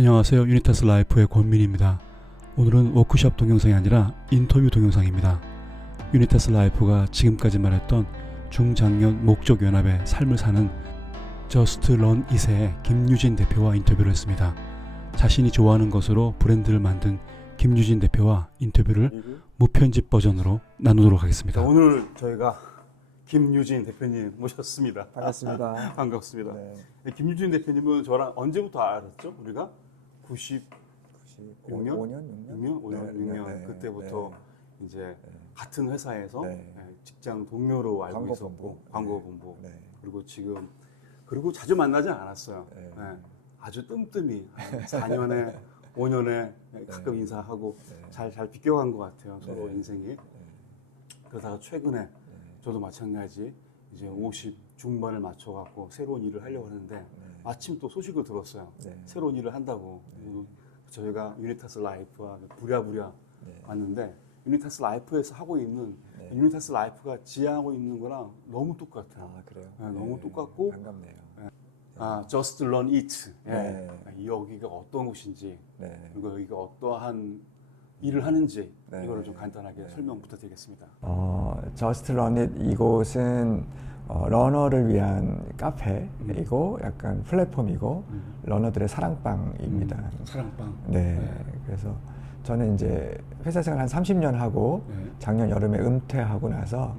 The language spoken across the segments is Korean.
안녕하세요. 유니타스 라이프의 권민입니다. 오늘은 워크숍 동영상이 아니라 인터뷰 동영상입니다. 유니타스 라이프가 지금까지 말했던 중장년 목적연합의 삶을 사는 저스트 런 이세의 김유진 대표와 인터뷰를 했습니다. 자신이 좋아하는 것으로 브랜드를 만든 김유진 대표와 인터뷰를 무편집 버전으로 나누도록 하겠습니다. 오늘 저희가 김유진 대표님 모셨습니다. 반갑습니다. 반갑습니다. 네. 김유진 대표님은 저랑 언제부터 알았죠? 우리가 96년? 5년? 6년 네, 그때부터 네. 이제 같은 회사에서 네. 직장 동료로 알고 광고본부. 있었고 광고본부 네. 그리고 자주 만나지 않았어요. 네. 네. 아주 뜸뜸이 4년에 5년에 가끔 인사하고 잘 비껴간 것 같아요. 서로 인생이. 그러다가 최근에 저도 마찬가지 이제 50 중반을 맞춰갖고 새로운 일을 하려고 하는데 마침 또 소식을 들었어요. 새로운 일을 한다고. 저희가 유니타스 라이프와 부랴부랴 왔는데 유니타스 라이프에서 하고 있는 유니타스 라이프가 지향하고 있는 거랑 너무 똑같아요. 아, 그래요? 너무 똑같고 반갑네요. Just Learn It. 여기가 어떤 곳인지 그리고 여기가 어떠한 일을 하는지 이거를 좀 간단하게 설명 부탁드리겠습니다. Just Run It 이곳은 러너를 위한 카페이고 약간 플랫폼이고 러너들의 사랑방입니다. 사랑방. 네. 그래서 저는 이제 회사 생활 한 30년 하고 작년 여름에 은퇴하고 나서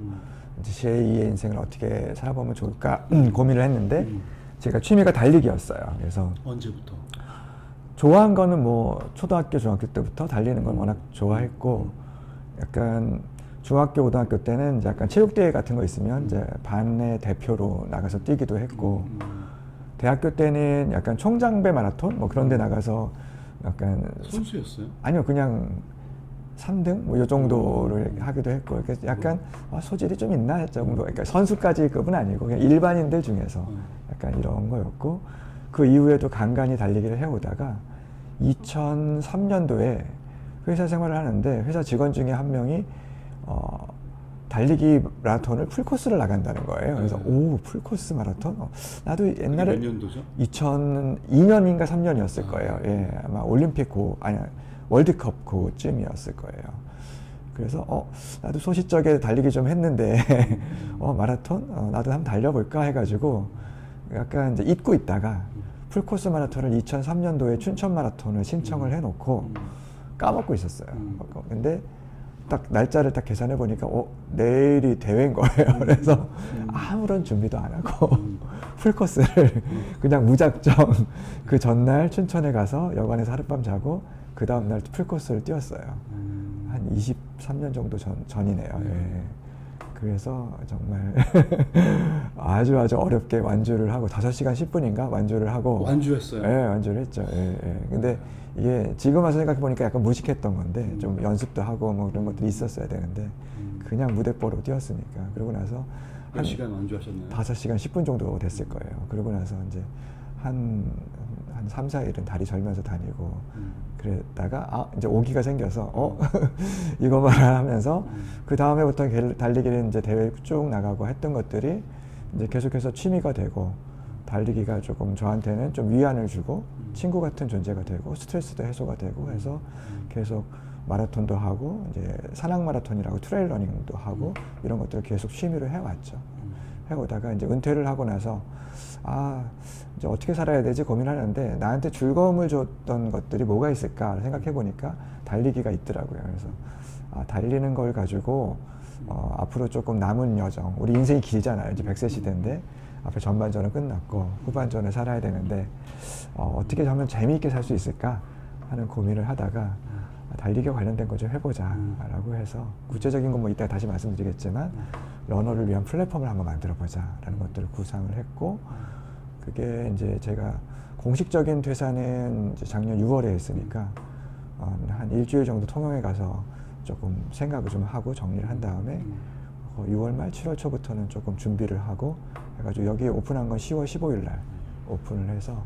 이제 제2의 인생을 어떻게 살아보면 좋을까 고민을 했는데 제가 취미가 달리기였어요. 그래서 언제부터? 좋아한 거는 뭐 초등학교, 중학교 때부터 달리는 건 워낙 좋아했고 약간 중학교, 고등학교 때는 이제 약간 체육대회 같은 거 있으면 이제 반의 대표로 나가서 뛰기도 했고 대학교 때는 약간 총장배 마라톤 뭐 그런 데 나가서 약간 선수였어요? 아니요, 그냥 3등 뭐 이 정도를 하기도 했고 그래서 약간 소질이 좀 있나 정도. 그러니까 선수까지급은 아니고 그냥 일반인들 중에서 약간 이런 거였고 그 이후에도 간간히 달리기를 해오다가 2003년도에 회사 생활을 하는데 회사 직원 중에 한 명이 달리기 마라톤을 풀코스를 나간다는 거예요. 그래서 오, 풀코스 마라톤? 나도 옛날에 몇 년도죠? 2002년인가 3년이었을 거예요. 예, 아마 올림픽 월드컵 그쯤이었을 거예요. 그래서 나도 소시적에 달리기 좀 했는데 마라톤? 나도 한번 달려볼까 해가지고 약간 이제 잊고 있다가 풀코스 마라톤을 2003년도에 춘천 마라톤을 신청을 해놓고 까먹고 있었어요. 근데 딱 날짜를 딱 계산해 보니까 내일이 대회인 거예요. 그래서 아무런 준비도 안 하고 풀코스를 그냥 무작정 그 전날 춘천에 가서 여관에서 하룻밤 자고 그 다음날 풀코스를 뛰었어요. 한 23년 정도 전이네요. 예. 그래서 정말 아주 어렵게 완주를 하고 5시간 10분인가 완주를 하고 완주했어요? 네, 완주를 했죠. 근데 이게 지금 와서 생각해 보니까 약간 무식했던 건데 좀 연습도 하고 뭐 그런 것들이 있었어야 되는데 그냥 무대뽀로 뛰었으니까. 그러고 나서 몇 시간 완주하셨나요? 5시간 10분 정도 됐을 거예요. 그러고 나서 이제 한 3, 4일은 다리 절면서 다니고 그랬다가 이제 오기가 생겨서 이거만 하면서 그 다음에부터 달리기를 이제 대회 쭉 나가고 했던 것들이 이제 계속해서 취미가 되고 달리기가 조금 저한테는 좀 위안을 주고 친구 같은 존재가 되고 스트레스도 해소가 되고 해서 계속 마라톤도 하고 이제 산악 마라톤이라고 트레일 러닝도 하고 이런 것들을 계속 취미로 해왔죠. 해오다가 이제 은퇴를 하고 나서 이제 어떻게 살아야 되지 고민하는데 나한테 즐거움을 줬던 것들이 뭐가 있을까 생각해 보니까 달리기가 있더라고요. 그래서 달리는 걸 가지고 앞으로 조금 남은 여정, 우리 인생이 길잖아요. 이제 100세 시대인데 앞에 전반전은 끝났고 후반전을 살아야 되는데 어떻게 하면 재미있게 살 수 있을까 하는 고민을 하다가 달리기와 관련된 거 좀 해보자 라고 해서 구체적인 건 뭐 이따 다시 말씀드리겠지만 러너를 위한 플랫폼을 한번 만들어 보자 라는 것들을 구상을 했고 그게 이제 제가 공식적인 퇴사는 이제 작년 6월에 했으니까 한 일주일 정도 통영에 가서 조금 생각을 좀 하고 정리를 한 다음에 6월 말 7월 초부터는 조금 준비를 하고 해가지고 여기 오픈한 건 10월 15일 날 오픈을 해서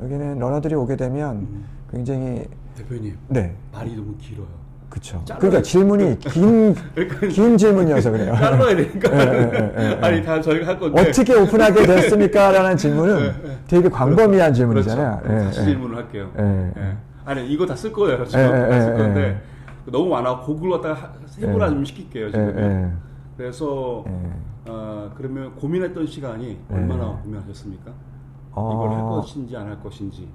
여기는 러너들이 오게 되면 굉장히 대표님 네. 말이 너무 길어요. 그쵸. 잘라야 그러니까 질문이 긴 질문이어서 그래요. 잘라야 되니까. 예. 아니 다 저희가 할 건데. 어떻게 오픈하게 됐습니까? 라는 질문은 되게 광범위한 질문이잖아요. 그렇죠. 다시 질문을 할게요. 예. 예. 아니 이거 다 쓸 거예요. 지금 다 쓸 건데 너무 많아. 그걸 갖다가 세분화 좀 시킬게요. 지금. 그래서 그러면 고민했던 시간이 얼마나 고민하셨습니까? 이걸 할 것인지 안 할 것인지.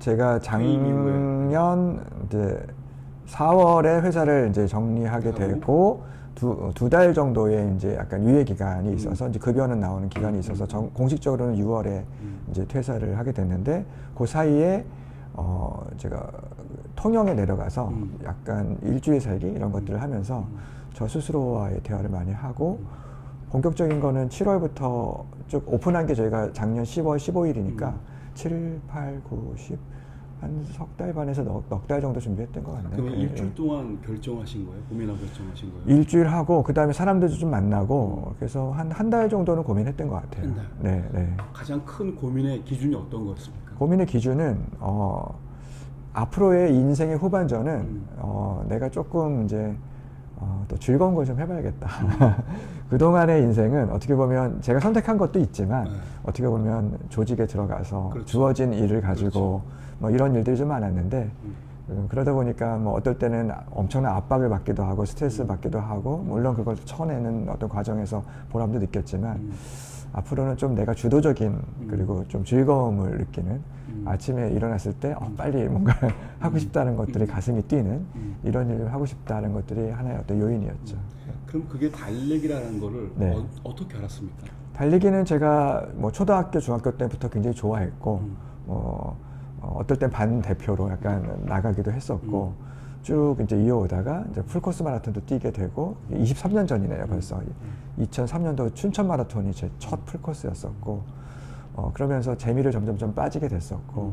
제가 작년 이제 4월에 회사를 이제 정리하게 되고 두 달 정도의 이제 약간 유예 기간이 있어서 이제 급여는 나오는 기간이 있어서 공식적으로는 6월에 이제 퇴사를 하게 됐는데 그 사이에 제가 통영에 내려가서 약간 일주일 살기 이런 것들을 하면서 저 스스로와의 대화를 많이 하고 본격적인 거는 7월부터 쭉 오픈한 게 저희가 작년 10월 15일이니까 7, 8, 9, 10 한 석 달 반에서 넉 달 정도 준비했던 것 같네요. 그러면 일주일 동안 결정하신 거예요? 고민하고 결정하신 거예요? 일주일 하고 그 다음에 사람들도 좀 만나고 그래서 한 달 정도는 고민했던 것 같아요. 한 달? 네. 가장 큰 고민의 기준이 어떤 거였습니까? 고민의 기준은 앞으로의 인생의 후반전은 내가 조금 이제 또 즐거운 걸 좀 해봐야겠다. 그동안의 인생은 어떻게 보면 제가 선택한 것도 있지만 어떻게 보면 조직에 들어가서 그렇죠. 주어진 일을 가지고 뭐 이런 일들이 좀 많았는데 그러다 보니까 뭐 어떨 때는 엄청난 압박을 받기도 하고 스트레스 받기도 하고 물론 그걸 쳐내는 어떤 과정에서 보람도 느꼈지만 앞으로는 좀 내가 주도적인 그리고 좀 즐거움을 느끼는 아침에 일어났을 때 빨리 뭔가 하고 싶다는 것들이 가슴이 뛰는 이런 일을 하고 싶다는 것들이 하나의 어떤 요인이었죠. 그럼 그게 달리기라는 거를 네. 어떻게 알았습니까? 달리기는 제가 뭐 초등학교, 중학교 때부터 굉장히 좋아했고 어떨 땐 반 대표로 약간 나가기도 했었고 쭉 이제 이어오다가 이제 풀코스 마라톤도 뛰게 되고 23년 전이네요 벌써. 2003년도 춘천 마라톤이 제 첫 풀코스였었고 그러면서 재미를 점점 좀 빠지게 됐었고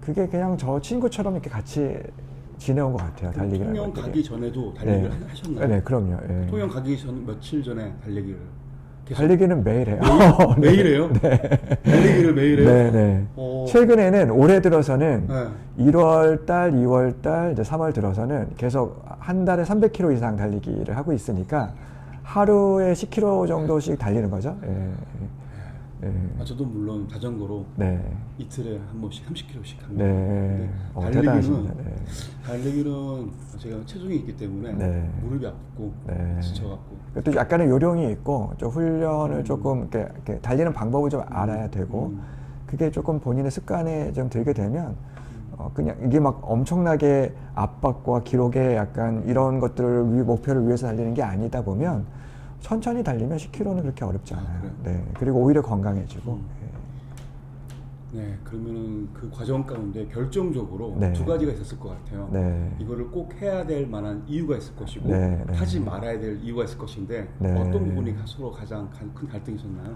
그게 그냥 저 친구처럼 이렇게 같이 지내온 것 같아요. 달리기라는 통영 것들이. 가기 전에도 달리기를 하셨나요? 네, 그럼요. 예. 통영 가기 전 며칠 전에 달리기를 계속 달리기는 매일 해요. 매일 해요? 네. 달리기를 매일 해요? 네. 최근에는 올해 들어서는 네. 1월 달, 2월 달, 이제 3월 들어서는 계속 한 달에 300km 이상 달리기를 하고 있으니까 하루에 10km 정도씩 달리는 거죠. 저도 물론 자전거로 네. 이틀에 한 번씩 30km씩 합니다. 네. 달리기는 네. 달리기는 제가 체중이 있기 때문에 네. 무릎이 아프고 네. 지쳐갖고 또 약간의 요령이 있고 좀 훈련을 조금 이렇게 달리는 방법을 좀 알아야 되고 그게 조금 본인의 습관에 좀 들게 되면 그냥 이게 막 엄청나게 압박과 기록에 약간 이런 것들을 목표를 위해서 달리는 게 아니다 보면 천천히 달리면 10km는 그렇게 어렵지 않아요. 네. 그리고 오히려 건강해지고. 네, 그러면은 그 과정 가운데 결정적으로 네. 두 가지가 있었을 것 같아요. 네. 이거를 꼭 해야 될 만한 이유가 있을 것이고 네. 하지 말아야 될 이유가 있을 것인데 네. 어떤 부분이 서로 가장 큰 갈등이 있었나요?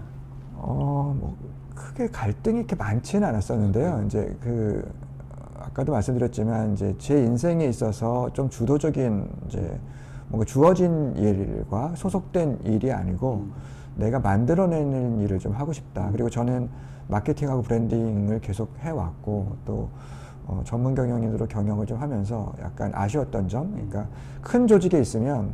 뭐 크게 갈등이 이렇게 많지는 않았었는데요. 이제 아까도 말씀드렸지만 이제 제 인생에 있어서 좀 주도적인 이제 뭔가 주어진 일과 소속된 일이 아니고 내가 만들어내는 일을 좀 하고 싶다. 그리고 저는 마케팅하고 브랜딩을 계속 해왔고 또 전문 경영인으로 경영을 좀 하면서 약간 아쉬웠던 점. 그러니까 큰 조직에 있으면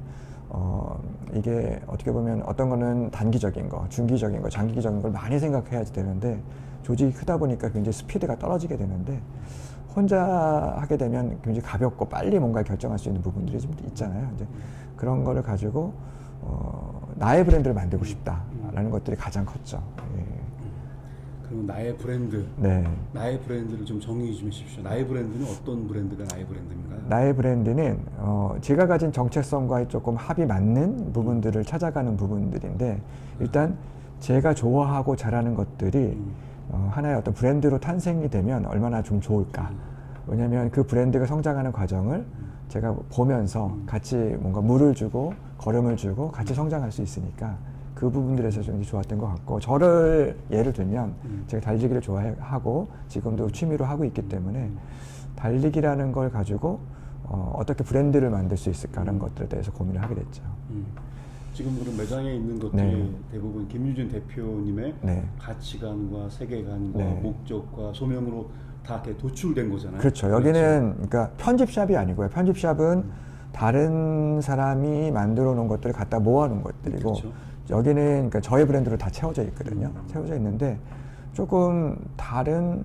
이게 어떻게 보면 어떤 거는 단기적인 거, 중기적인 거, 장기적인 걸 많이 생각해야지 되는데 조직이 크다 보니까 굉장히 스피드가 떨어지게 되는데 혼자 하게 되면 굉장히 가볍고 빨리 뭔가 결정할 수 있는 부분들이 좀 있잖아요. 이제 그런 거를 가지고 나의 브랜드를 만들고 싶다라는 것들이 가장 컸죠. 그럼 나의 브랜드, 네. 나의 브랜드를 좀 정의해 주십시오. 나의 브랜드는 어떤 브랜드가 나의 브랜드인가요? 나의 브랜드는 제가 가진 정체성과의 조금 합이 맞는 부분들을 찾아가는 부분들인데 일단 제가 좋아하고 잘하는 것들이 하나의 어떤 브랜드로 탄생이 되면 얼마나 좀 좋을까. 왜냐하면 그 브랜드가 성장하는 과정을 제가 보면서 같이 뭔가 물을 주고 걸음을 주고 같이 성장할 수 있으니까 그 부분들에서 좀 좋았던 것 같고 저를 예를 들면 제가 달리기를 좋아하고 지금도 취미로 하고 있기 때문에 달리기라는 걸 가지고 어떻게 브랜드를 만들 수 있을까라는 것들에 대해서 고민을 하게 됐죠. 지금 그런 매장에 있는 것들이 네. 대부분 김유진 대표님의 네. 가치관과 세계관과 네. 목적과 소명으로 다 이렇게 도출된 거잖아요. 그렇죠. 여기는 그러니까 편집샵이 아니고요. 편집샵은 다른 사람이 만들어 놓은 것들을 갖다 모아 놓은 것들이고 그렇죠. 여기는 그러니까 저의 브랜드로 다 채워져 있거든요. 채워져 있는데 조금 다른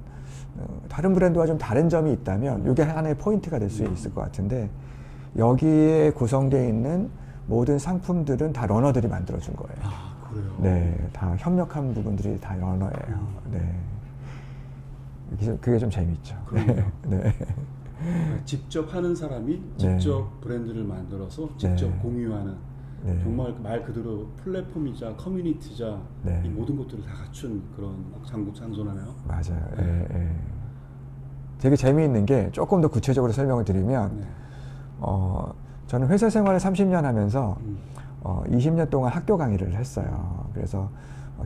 브랜드와 좀 다른 점이 있다면 이게 하나의 포인트가 될 수 있을 것 같은데 여기에 구성되어 있는 모든 상품들은 다 러너들이 만들어준 거예요. 아, 그래요? 네, 다 협력한 부분들이 다 러너예요. 네. 그게 좀 재밌죠. 그럼요. 네. 그러니까 직접 하는 사람이 직접 브랜드를 만들어서 직접 네. 공유하는 네. 정말 말 그대로 플랫폼이자 커뮤니티자 네. 이 모든 것들을 다 갖춘 그런 장소나네요. 맞아요. 예, 예. 되게 재미있는 게 조금 더 구체적으로 설명을 드리면 네. 저는 회사 생활을 30년 하면서 20년 동안 학교 강의를 했어요. 그래서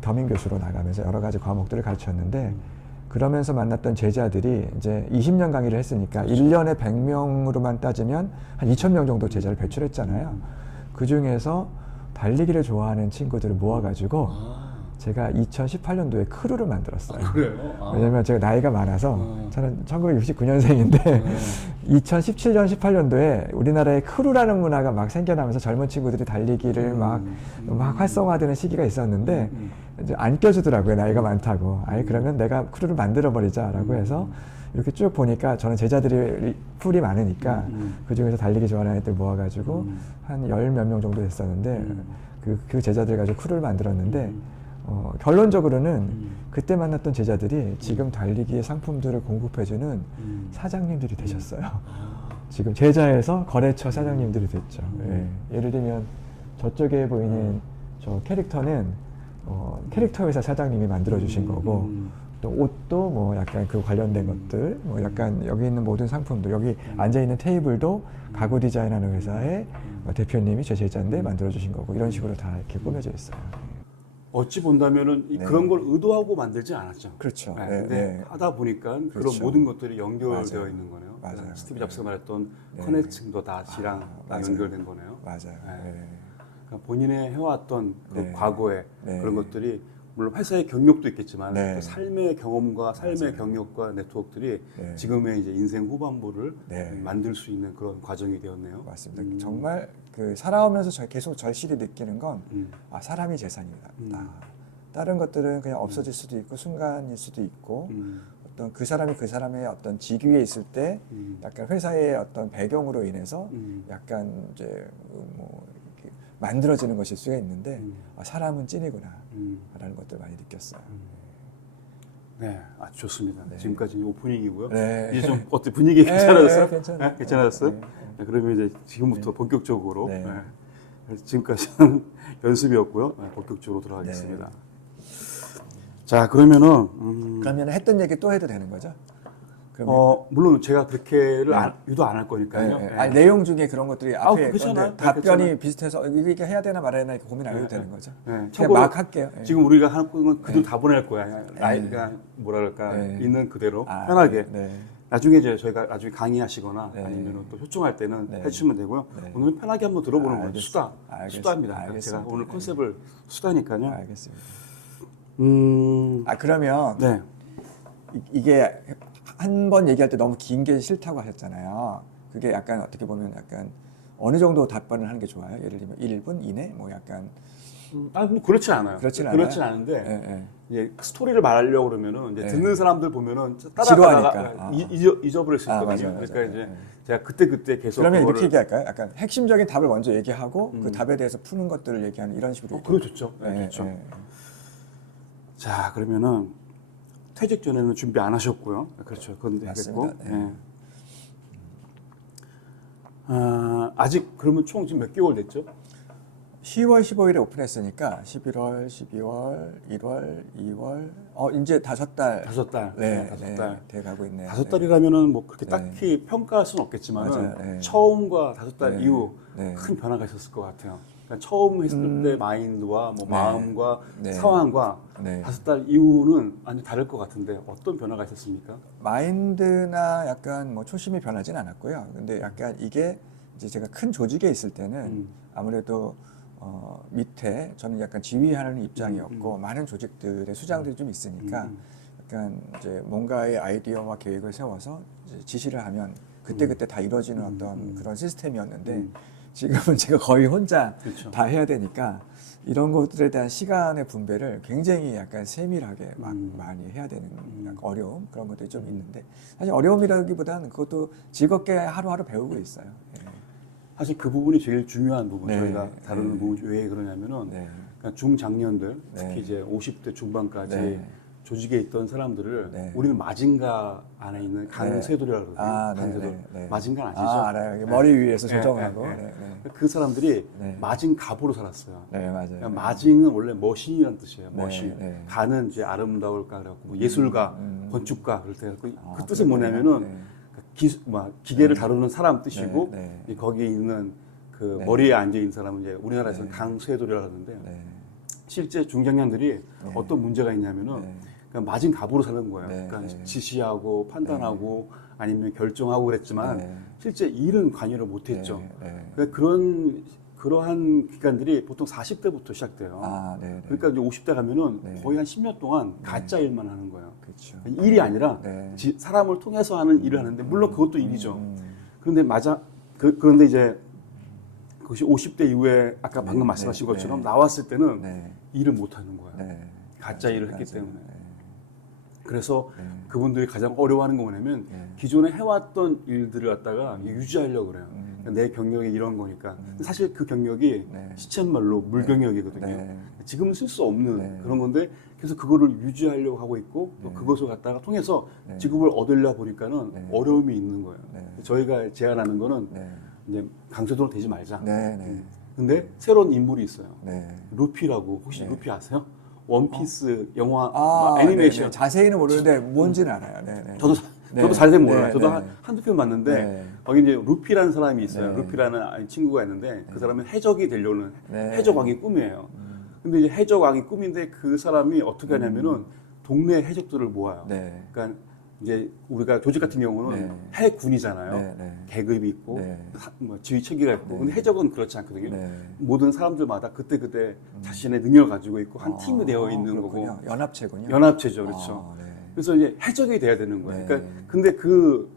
겸임 교수로 나가면서 여러 가지 과목들을 가르쳤는데 그러면서 만났던 제자들이 이제 20년 강의를 했으니까 1년에 100명으로만 따지면 한 2,000명 정도 제자를 배출했잖아요. 그 중에서 달리기를 좋아하는 친구들을 모아가지고 제가 2018년도에 크루를 만들었어요. 아, 그래요? 아. 왜냐면 제가 나이가 많아서 저는 1969년생인데 2017년, 18년도에 우리나라에 크루라는 문화가 막 생겨나면서 젊은 친구들이 달리기를 막 활성화되는 시기가 있었는데 이제 안 껴주더라고요. 나이가 많다고. 아예 그러면 내가 크루를 만들어버리자라고 해서 이렇게 쭉 보니까 저는 제자들이 풀이 많으니까 그 중에서 달리기 좋아하는 애들 모아가지고 한 10몇 명 정도 됐었는데 그 제자들 가지고 크루를 만들었는데 결론적으로는 그때 만났던 제자들이 지금 달리기의 상품들을 공급해주는 사장님들이 되셨어요. 지금 제자에서 거래처 사장님들이 됐죠. 예. 예를 들면 저쪽에 보이는 저 캐릭터는 캐릭터 회사 사장님이 만들어주신 거고 또 옷도 뭐 약간 그 관련된 것들 뭐 약간 여기 있는 모든 상품들 여기 앉아있는 테이블도 가구 디자인하는 회사의 대표님이 제 제자인데 만들어주신 거고 이런 식으로 다 이렇게 꾸며져 있어요. 어찌 본다면은 네. 그런 걸 의도하고 만들지 않았죠. 그렇죠. 네, 네, 근데 네. 하다 보니까 그렇죠. 그런 모든 것들이 연결되어 맞아요. 있는 거네요. 맞아요. 그러니까 스티브 잡스가 말했던 네. 커넥팅도 다 지랑 맞아요. 연결된 거네요. 맞아요. 네. 네. 그러니까 본인의 해왔던 그 네. 과거의 네. 그런 것들이 물론 회사의 경력도 있겠지만 네. 또 삶의 경험과 삶의 맞아요. 경력과 네트워크들이 네. 지금의 이제 인생 후반부를 네. 만들 수 있는 그런 과정이 되었네요. 맞습니다. 정말 그 살아오면서 계속 절실히 느끼는 건 사람이 재산이다. 다른 것들은 그냥 없어질 수도 있고 순간일 수도 있고 어떤 그 사람이 그 사람의 어떤 직위에 있을 때 약간 회사의 어떤 배경으로 인해서 약간 이제 뭐 이렇게 만들어지는 것일 수가 있는데 사람은 찐이구나 라는 것들 많이 느꼈어요. 네, 아주 좋습니다. 네. 지금까지 오프닝이고요. 네. 이제 좀 어때 분위기 괜찮았어요? 네, 괜찮아요. 네, 괜찮았어요? 네. 네, 그러면 이제 지금부터 본격적으로 네. 네. 지금까지는 연습이었고요. 네, 본격적으로 들어가겠습니다. 자, 그러면은 그러면 했던 얘기 또 해도 되는 거죠? 그러면 물론 제가 그렇게를 유도 안 할 거니까요. 네, 네. 네. 아니, 내용 중에 그런 것들이 앞에 괜찮아요. 건데 답변이 괜찮아요. 비슷해서 이게 해야 되나 말아야 되나 이렇게 고민 안 해도 되는 거죠? 네, 그냥 참고로 막 할게요. 네. 지금 우리가 하는 건 그대로 다 보낼 거야. 나이가 뭐랄까 네. 있는 그대로 아, 편하게. 네. 나중에 이제 저희가 나중에 강의하시거나 네. 아니면 또 효청할 때는 네. 해주시면 되고요. 네. 오늘은 편하게 한번 들어보는 거예요. 수다. 수다입니다. 알겠습니다. 제가 오늘 네. 컨셉을 수다니까요. 알겠습니다. 음, 그러면 네. 이게 한 번 얘기할 때 너무 긴 게 싫다고 하셨잖아요. 그게 약간 어떻게 보면 약간 어느 정도 답변을 하는 게 좋아요? 예를 들면 1분 이내? 뭐 약간 뭐 그렇지 않아요. 그렇진 그렇진 않아요? 않은데 네, 네. 이제 스토리를 말하려고 그러면은 이제 네. 듣는 사람들 보면은 지루하니까. 따라가다가 아. 잊어버릴 수 있거든요. 맞아요, 그러니까 맞아요. 이제 네. 제가 그때 계속 그러면 그거를- 이렇게 얘기할까요? 약간 핵심적인 답을 먼저 얘기하고 그 답에 대해서 푸는 것들을 얘기하는 이런 식으로. 그거 좋죠. 네, 네, 좋죠. 네. 자, 그러면은 퇴직 전에는 준비 안 하셨고요. 그렇죠. 그건 되겠고. 맞습니다. 네. 아직 그러면 총 지금 몇 개월 됐죠? 10월 15일에 오픈했으니까 11월, 12월, 1월, 2월, 이제 5달. 5달. 네, 다섯 네, 달. 돼 가고 있네요. 5달이라면은 뭐 그렇게 네. 딱히 평가할 수는 없겠지만은 맞아요. 네. 처음과 5달 네. 이후 네. 큰 변화가 있었을 것 같아요. 그러니까 처음 했을 때 마인드와 뭐 네. 마음과 네. 상황과 네. 5달 이후는 완전 다를 것 같은데 어떤 변화가 있었습니까? 마인드나 약간 뭐 초심이 변하진 않았고요. 근데 약간 이게 이제 제가 큰 조직에 있을 때는 아무래도 밑에 저는 약간 지휘하는 입장이었고 많은 조직들의 수장들이 좀 있으니까 약간 이제 뭔가의 아이디어와 계획을 세워서 이제 지시를 하면 그때 다 이루어지는 어떤 그런 시스템이었는데 지금은 제가 거의 혼자 그렇죠. 다 해야 되니까 이런 것들에 대한 시간의 분배를 굉장히 약간 세밀하게 막 많이 해야 되는 약간 어려움 그런 것들이 좀 있는데 사실 어려움이라기보다는 그것도 즐겁게 하루하루 배우고 있어요. 예. 사실 그 부분이 제일 중요한 부분. 네. 저희가 다루는 네. 부분이 왜 그러냐면은 네. 그러니까 중장년들 특히 네. 이제 50대 중반까지 네. 조직에 있던 사람들을 네. 우리는 마징가 안에 있는 강쇠돌이라고 그러거든요. 아, 네, 강쇠돌. 네, 네. 마징가 아시죠? 아, 알아요. 머리 위에서 네, 조정하고. 네, 네. 네, 네. 그 사람들이 네. 마징갑으로 살았어요. 네, 맞아요. 그러니까 마징은 원래 머신이라는 뜻이에요. 네, 머신. 네. 가는 이제 아름다울까 그래갖고 뭐 예술가, 건축가 그럴 때 그 뜻은 그렇구나. 뭐냐면은 네. 기계를 다루는 사람 뜻이고 네, 이 거기에 있는 그 네. 머리에 앉아 있는 사람은 이제 우리나라에서는 네. 강쇠돌이라고 하는데 네. 실제 중장년들이 네. 어떤 문제가 있냐면은 네. 그냥 마징갑으로 사는 거예요. 네, 그러니까 네. 지시하고 판단하고 아니면 결정하고 그랬지만 네. 실제 일은 관여를 못했죠. 네, 네. 그러니까 그러한 기간들이 보통 40대부터 시작돼요. 아, 네, 네. 그러니까 이제 50대 가면은 네. 거의 한 10년 동안 가짜 일만 하는 거예요. 그렇죠. 일이 아니라 네. 사람을 통해서 하는 일을 하는데 물론 그것도 일이죠. 음. 그런데 그런데 이제 그것이 50대 이후에 아까 방금 네, 말씀하신 네, 것처럼 네. 나왔을 때는 네. 일을 못 하는 거예요. 네. 가짜 일을 했기 맞아요. 때문에. 네. 그래서 네. 그분들이 가장 어려워하는 거 뭐냐면 네. 기존에 해왔던 일들을 갖다가 유지하려고 그래요. 내 경력이 이런 거니까. 사실 그 경력이 네. 시쳇말로 물경력이거든요. 네. 지금은 쓸 수 없는 네. 그런 건데 그래서 그거를 유지하려고 하고 있고 또 네. 그것을 갖다가 통해서 네. 직업을 얻으려 보니까는 네. 어려움이 있는 거예요. 네. 저희가 제안하는 거는 네. 이제 강제도로 되지 말자. 네. 네. 근데 새로운 인물이 있어요. 네. 루피라고 혹시 네. 루피 아세요? 원피스 영화 아, 애니메이션. 네, 네. 자세히는 모르는데 뭔지는 알아요. 네, 네. 저도 네. 자세히 몰라요. 네, 저도 네. 한두 편 봤는데 네. 거기 이제 루피라는 사람이 있어요. 네. 루피라는 친구가 있는데 그 사람은 해적이 되려는 네. 해적왕이 꿈이에요. 근데 이제 해적왕이 꿈인데 그 사람이 어떻게 하냐면은 동네 해적들을 모아요. 네. 그러니까 이제 우리가 조직 같은 경우는 네. 해군이잖아요. 네, 네. 계급이 있고 네. 뭐 지휘 체계가 있고 네. 근데 해적은 그렇지 않거든요. 네. 모든 사람들마다 그때 자신의 능력을 가지고 있고 한 팀이 되어 있는 그렇군요. 거고 연합체군요. 연합체죠, 그렇죠. 아, 네. 그래서 이제 해적이 돼야 되는 거예요. 네. 그러니까 근데 그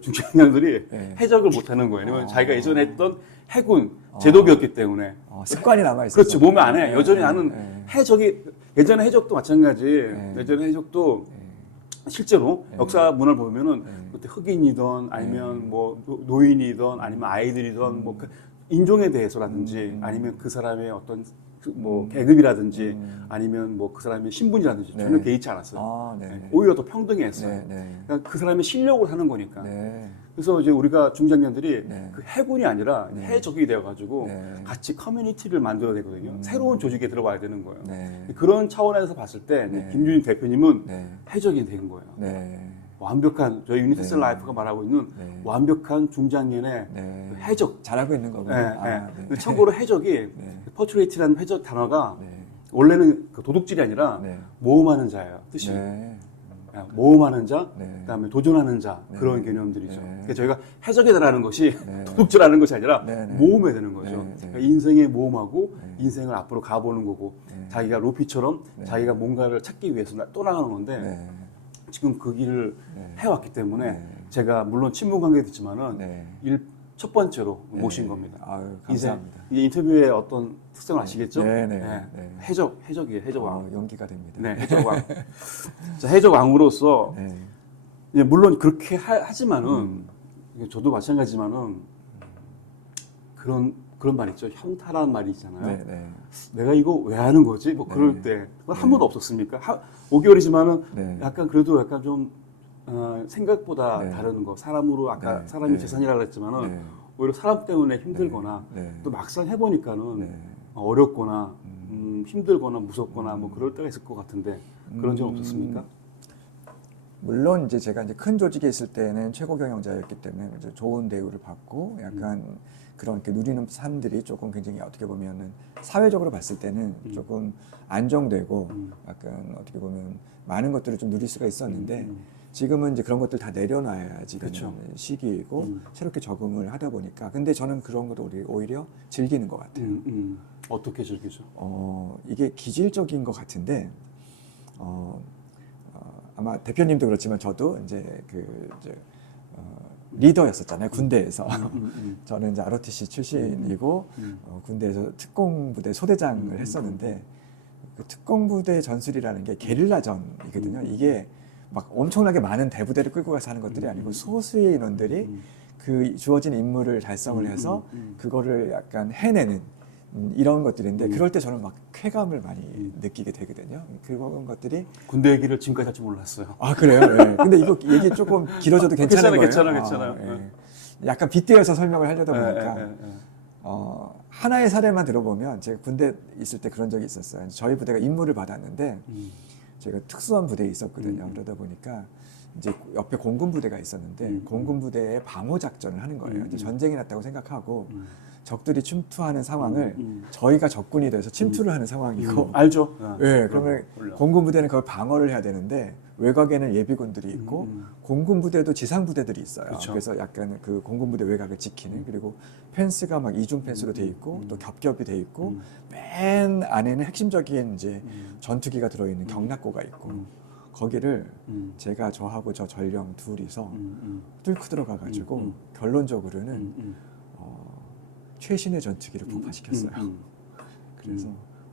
중장년들이 네. 해적을 못 하는 거예요. 왜냐면 아. 자기가 예전에 했던 해군 제독이었기 때문에. 습관이 남아 있어요. 그렇죠. 몸에 안 해. 여전히 나는 해적이 예전에 해적도 마찬가지. 네. 예전에 해적도 실제로 역사 문화를 보면은 그때 흑인이든 아니면 뭐 노인이든 아니면 아이들이든 뭐 그 인종에 대해서라든지 아니면 그 사람의 어떤 뭐 계급이라든지 아니면 뭐 그 사람의 신분이라든지 전혀 네. 개의치 않았어요. 아, 네. 오히려 더 평등했어요. 네, 네. 그러니까 그 사람의 실력을 하는 거니까. 네. 그래서 이제 우리가 중장년들이 네. 그 해군이 아니라 해적이 되어가지고 네. 같이 커뮤니티를 만들어야 되거든요. 새로운 조직에 들어가야 되는 거예요. 네. 그런 차원에서 봤을 때 네. 김준일 대표님은 네. 해적이 된 거예요. 네. 완벽한 저희 유니티스 네. 라이프가 말하고 있는 네. 완벽한 중장년의 네. 그 해적. 잘하고 있는 거군요. 예, 아, 예. 네. 근데 참고로 해적이 퍼트레이트라는 해적 단어가 네. 원래는 그 도둑질이 아니라 네. 모험하는 자예요. 뜻이. 네. 모험하는 자, 네. 그다음에 도전하는 자 네. 그런 개념들이죠. 네. 그러니까 저희가 해적이다라는 것이 네. 도둑질하는 것이 아니라 네, 네. 모험해야 되는 거죠. 네, 네. 그러니까 인생에 모험하고 네. 인생을 앞으로 가보는 거고 네. 자기가 루피처럼 네. 자기가 뭔가를 찾기 위해서 또 나가는 건데 네. 지금 그 길을 네. 해왔기 때문에 네. 제가 물론 친분 관계도 있지만은 네. 첫 번째로 네. 모신 겁니다. 아유, 이제 감사합니다. 인터뷰의 어떤 특성을 아시겠죠? 네, 네, 네. 해적이에요, 해적왕. 용기가 됩니다. 네, 해적왕. 자, 해적왕으로서 네. 예, 물론 그렇게 하지만은 이게 저도 마찬가지지만은 그런 말 있죠. 현타란 말이 있잖아요. 네, 네. 내가 이거 왜 하는 거지? 뭐 그럴 네. 때 그건 한 번도 없었습니까? 5개월이지만은 네. 약간 그래도 약간 좀 생각보다 네. 다른 거 사람으로 아까 네. 사람이 네. 재산이라고 그랬지만은 네. 오히려 사람 때문에 힘들거나 네. 또 막상 해보니까는 네. 어렵거나 힘들거나 무섭거나 뭐 그럴 때가 있을 것 같은데 그런 적 없었습니까? 물론 이제 제가 이제 큰 조직에 있을 때는 최고 경영자였기 때문에 이제 좋은 대우를 받고 약간 그런 이렇게 누리는 삶들이 조금 굉장히 어떻게 보면은 사회적으로 봤을 때는 조금 안정되고 약간 어떻게 보면 많은 것들을 좀 누릴 수가 있었는데 지금은 이제 그런 것들 다 내려놔야 지금 그렇죠. 시기이고 새롭게 적응을 하다 보니까 근데 저는 그런 것도 오히려 즐기는 것 같아요. 어떻게 즐기죠? 이게 기질적인 것 같은데 아마 대표님도 그렇지만 저도 이제 리더였었잖아요, 군대에서. 저는 이제 ROTC 출신이고 군대에서 특공부대 소대장을 했었는데 그 특공부대 전술이라는 게 게릴라전이거든요. 이게 막 엄청나게 많은 대부대를 끌고 가서 하는 것들이 아니고 소수의 인원들이 그 주어진 임무를 달성을 해서 그거를 약간 해내는 이런 것들인데 그럴 때 저는 막 쾌감을 많이 느끼게 되거든요. 그런 것들이 군대 얘기를 지금까지 할 줄 몰랐어요. 아 그래요? 네. 근데 이거 얘기 조금 길어져도 괜찮은 거예요? 괜찮아요. 예. 약간 빗대어서 설명을 하려다 예, 보니까 예, 예. 하나의 사례만 들어보면 제가 군대 있을 때 그런 적이 있었어요. 저희 부대가 임무를 받았는데 제가 특수한 부대에 있었거든요. 그러다 보니까 이제 옆에 공군 부대가 있었는데 공군 부대의 방어 작전을 하는 거예요. 이제 전쟁이 났다고 생각하고 적들이 침투하는 상황을 저희가 적군이 돼서 침투를 하는 상황이고 알죠? 네, 그러면 몰라. 공군 부대는 그걸 방어를 해야 되는데 외곽에는 예비군들이 있고 공군 부대도 지상 부대들이 있어요. 그쵸. 그래서 약간 그 공군 부대 외곽을 지키는 그리고 펜스가 막 이중 펜스로 돼 있고 또 겹겹이 돼 있고 맨 안에는 핵심적인 이제 전투기가 들어 있는 경락고가 있고 거기를 제가 저하고 저 전령 둘이서 뚫고 들어가 가지고 결론적으로는 최신의 전투기를 폭파시켰어요. 그래서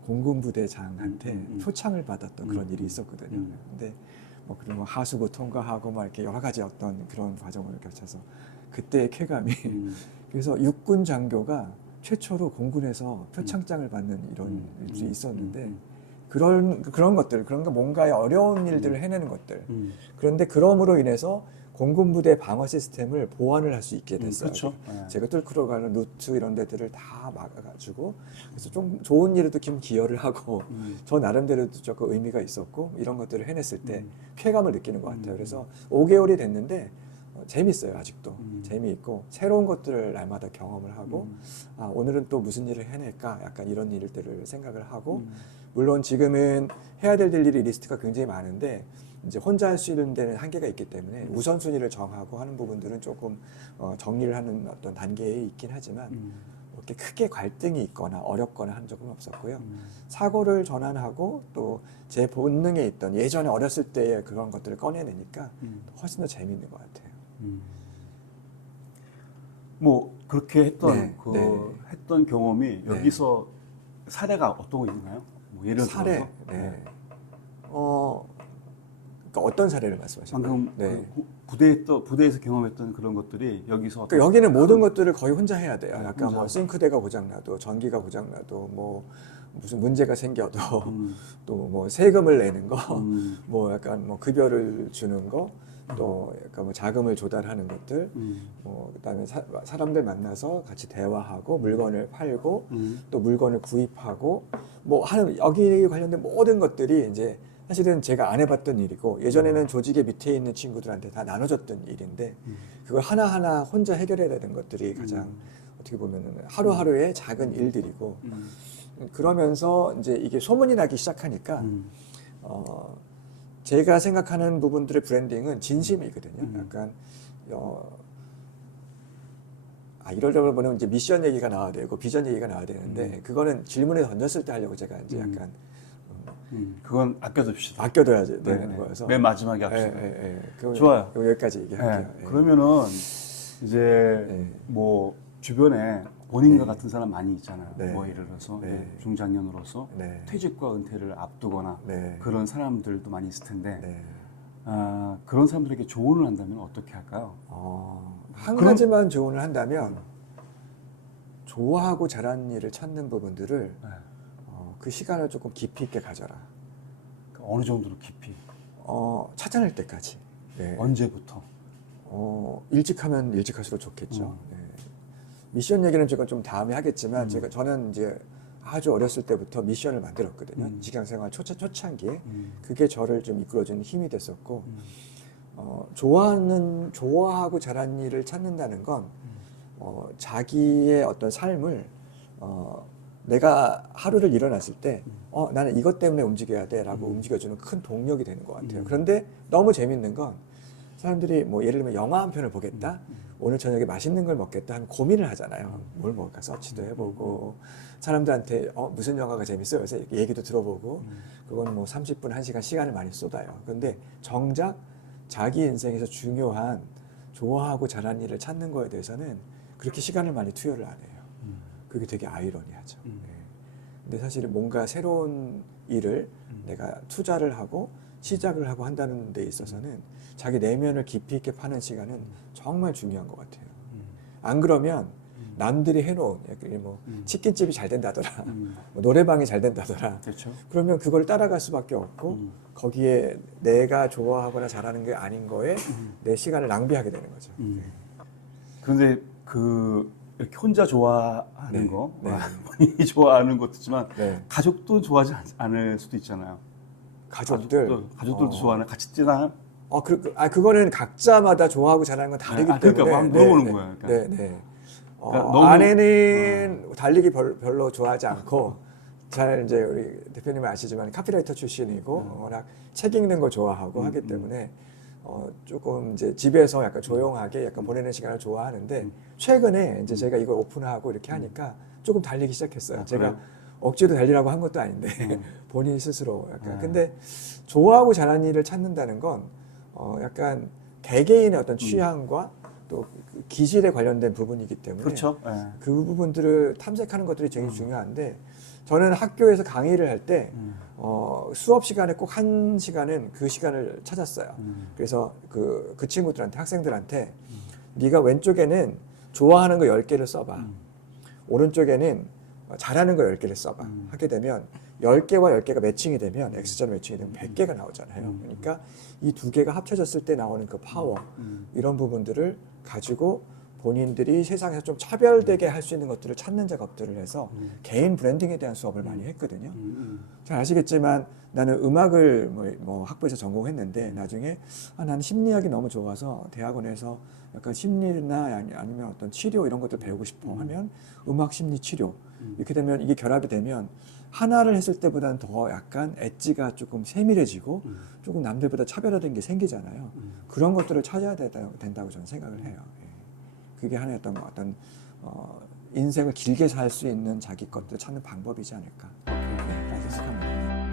공군 부대장한테 표창을 받았던 그런 일이 있었거든요. 근데 뭐 그런 하수구 통과하고 막 이렇게 여러 가지 어떤 그런 과정을 거쳐서 그때의 쾌감이 그래서 육군 장교가 최초로 공군에서 표창장을 받는 이런 일이 있었는데 그런 것들, 그런가 뭔가의 어려운 일들을 해내는 것들. 그런데 그럼으로 인해서 공군 부대 방어 시스템을 보완을 할 수 있게 됐어요. 그렇죠. 제가 뚫고 들어가는 루트 이런 데들을 다 막아가지고 그래서 좀 좋은 일에도 좀 기여를 하고 저 나름대로도 조금 의미가 있었고 이런 것들을 해냈을 때 쾌감을 느끼는 것 같아요. 그래서 5개월이 됐는데 재밌어요. 아직도 재미있고 새로운 것들을 날마다 경험을 하고 오늘은 또 무슨 일을 해낼까 약간 이런 일들을 생각을 하고 물론 지금은 해야 될 일이 리스트가 굉장히 많은데 이제 혼자 할 수 있는 데는 한계가 있기 때문에 우선순위를 정하고 하는 부분들은 조금 정리를 하는 어떤 단계에 있긴 하지만 이렇게 크게 갈등이 있거나 어렵거나 한 적은 없었고요. 사고를 전환하고 또 제 본능에 있던 예전에 어렸을 때의 그런 것들을 꺼내내니까 훨씬 더 재미있는 것 같아요. 뭐 그렇게 했던 네, 했던 경험이 여기서 사례가 어떤 거 있나요? 뭐 예를 들어서 사례. 네. 그러니까 어떤 사례를 말씀하시나요? 방금 네. 그 부대에서 경험했던 그런 것들이 여기서 그러니까 여기는 모든 것들을 거의 혼자 해야 돼요. 약간 혼자. 뭐 싱크대가 고장나도 전기가 고장나도 뭐 무슨 문제가 생겨도 또 뭐 세금을 내는 거, 뭐 약간 뭐 급여를 주는 거, 또 약간 뭐 자금을 조달하는 것들, 뭐 그다음에 사람들 만나서 같이 대화하고 물건을 팔고 또 물건을 구입하고 뭐 하는 여기 관련된 모든 것들이 이제 사실은 제가 안 해봤던 일이고 예전에는 조직의 밑에 있는 친구들한테 다 나눠줬던 일인데 그걸 하나하나 혼자 해결해야 되는 것들이 가장 어떻게 보면은 하루하루의 작은 일들이고 그러면서 이제 이게 소문이 나기 시작하니까 제가 생각하는 부분들의 브랜딩은 진심이거든요. 약간 이러려고 보면 이제 미션 얘기가 나와야 되고 비전 얘기가 나와야 되는데 그거는 질문에 던졌을 때 하려고 제가 이제 약간 그건 아껴둡시다. 아껴둬야 되는 거여서 맨 마지막에 합시다. 그거 좋아요. 여기까지 얘기할게요. 네. 그러면은 이제 네. 뭐 주변에 본인과 네. 같은 사람 많이 있잖아요. 네. 뭐 예를 들어서 네. 중장년으로서 네. 퇴직과 은퇴를 앞두거나 네. 그런 사람들도 많이 있을 텐데 네. 그런 사람들에게 조언을 한다면 어떻게 할까요? 한 가지만 조언을 한다면 좋아하고 잘하는 일을 찾는 부분들을 그 시간을 조금 깊이 있게 가져라. 그러니까 어느 정도로 깊이? 찾아낼 때까지. 네. 언제부터? 일찍 하면 일찍 할수록 좋겠죠. 네. 미션 얘기는 제가 좀 다음에 하겠지만 저는 이제 아주 어렸을 때부터 미션을 만들었거든요. 직장생활 초창기에 그게 저를 좀 이끌어주는 힘이 됐었고 좋아하고 잘하는 일을 찾는다는 건 자기의 어떤 삶을 내가 하루를 일어났을 때 나는 이것 때문에 움직여야 돼라고 움직여주는 큰 동력이 되는 것 같아요. 그런데 너무 재밌는 건 사람들이 뭐 예를 들면 영화 한 편을 보겠다, 오늘 저녁에 맛있는 걸 먹겠다 하면 고민을 하잖아요. 뭘 먹을까 서치도 해보고 사람들한테 무슨 영화가 재밌어요? 그래서 얘기도 들어보고 그건 뭐 30분, 1시간 시간을 많이 쏟아요. 그런데 정작 자기 인생에서 중요한 좋아하고 잘하는 일을 찾는 거에 대해서는 그렇게 시간을 많이 투여를 안 해요. 그게 되게 아이러니하죠. 네. 근데 사실 뭔가 새로운 일을 내가 투자를 하고 시작을 하고 한다는 데 있어서는 자기 내면을 깊이 있게 파는 시간은 정말 중요한 것 같아요. 안 그러면 남들이 해놓은 뭐 치킨집이 잘 된다더라, 뭐 노래방이 잘 된다더라. 그렇죠. 그러면 그걸 따라갈 수밖에 없고 거기에 내가 좋아하거나 잘하는 게 아닌 거에 내 시간을 낭비하게 되는 거죠. 그런데 이렇게 혼자 좋아하는 네. 거, 네. 본인이 좋아하는 것도 있지만 네. 가족도 좋아하지 않을 수도 있잖아요. 가족들도 좋아하는 같이 뛰나? 그거는 각자마다 좋아하고 잘하는 건 다르기 그러니까 때문에. 막 물어보는 거예요. 그러니까. 네. 그러니까 너무- 아내는 달리기 별로 좋아하지 않고 잘 이제 우리 대표님 아시지만 카피라이터 출신이고 워낙 책 읽는 거 좋아하고 하기 때문에 조금 이제 집에서 약간 조용하게 약간 보내는 시간을 좋아하는데 최근에 이제 제가 이걸 오픈하고 이렇게 하니까 조금 달리기 시작했어요. 제가 그래요? 억지로 달리라고 한 것도 아닌데 본인 스스로 약간 근데 좋아하고 잘하는 일을 찾는다는 건 약간 개개인의 어떤 취향과 또 그 기질에 관련된 부분이기 때문에 그렇죠. 네. 그 부분들을 탐색하는 것들이 되게 중요한데 저는 학교에서 강의를 할 때 수업 시간에 꼭 한 시간은 그 시간을 찾았어요. 그래서 그 친구들한테 학생들한테 네가 왼쪽에는 좋아하는 거 10개를 써봐. 오른쪽에는 잘하는 거 10개를 써봐. 하게 되면 10개와 10개가 매칭이 되면 X자로 매칭이 되면 100개가 나오잖아요. 그러니까 이 두 개가 합쳐졌을 때 나오는 그 파워 이런 부분들을 가지고 본인들이 세상에서 좀 차별되게 할 수 있는 것들을 찾는 작업들을 해서 개인 브랜딩에 대한 수업을 많이 했거든요. 잘 아시겠지만 나는 음악을 뭐 학부에서 전공했는데 나중에 나는 심리학이 너무 좋아서 대학원에서 약간 심리나 아니면 어떤 치료 이런 것들 배우고 싶어 하면 음악 심리 치료 이렇게 되면 이게 결합이 되면 하나를 했을 때보다는 더 약간 엣지가 조금 세밀해지고 조금 남들보다 차별화된 게 생기잖아요. 그런 것들을 찾아야 된다고 저는 생각을 해요. 예. 그게 하나의 어떤 인생을 길게 살 수 있는 자기 것들을 찾는 방법이지 않을까. 네, 그렇게 생각합니다.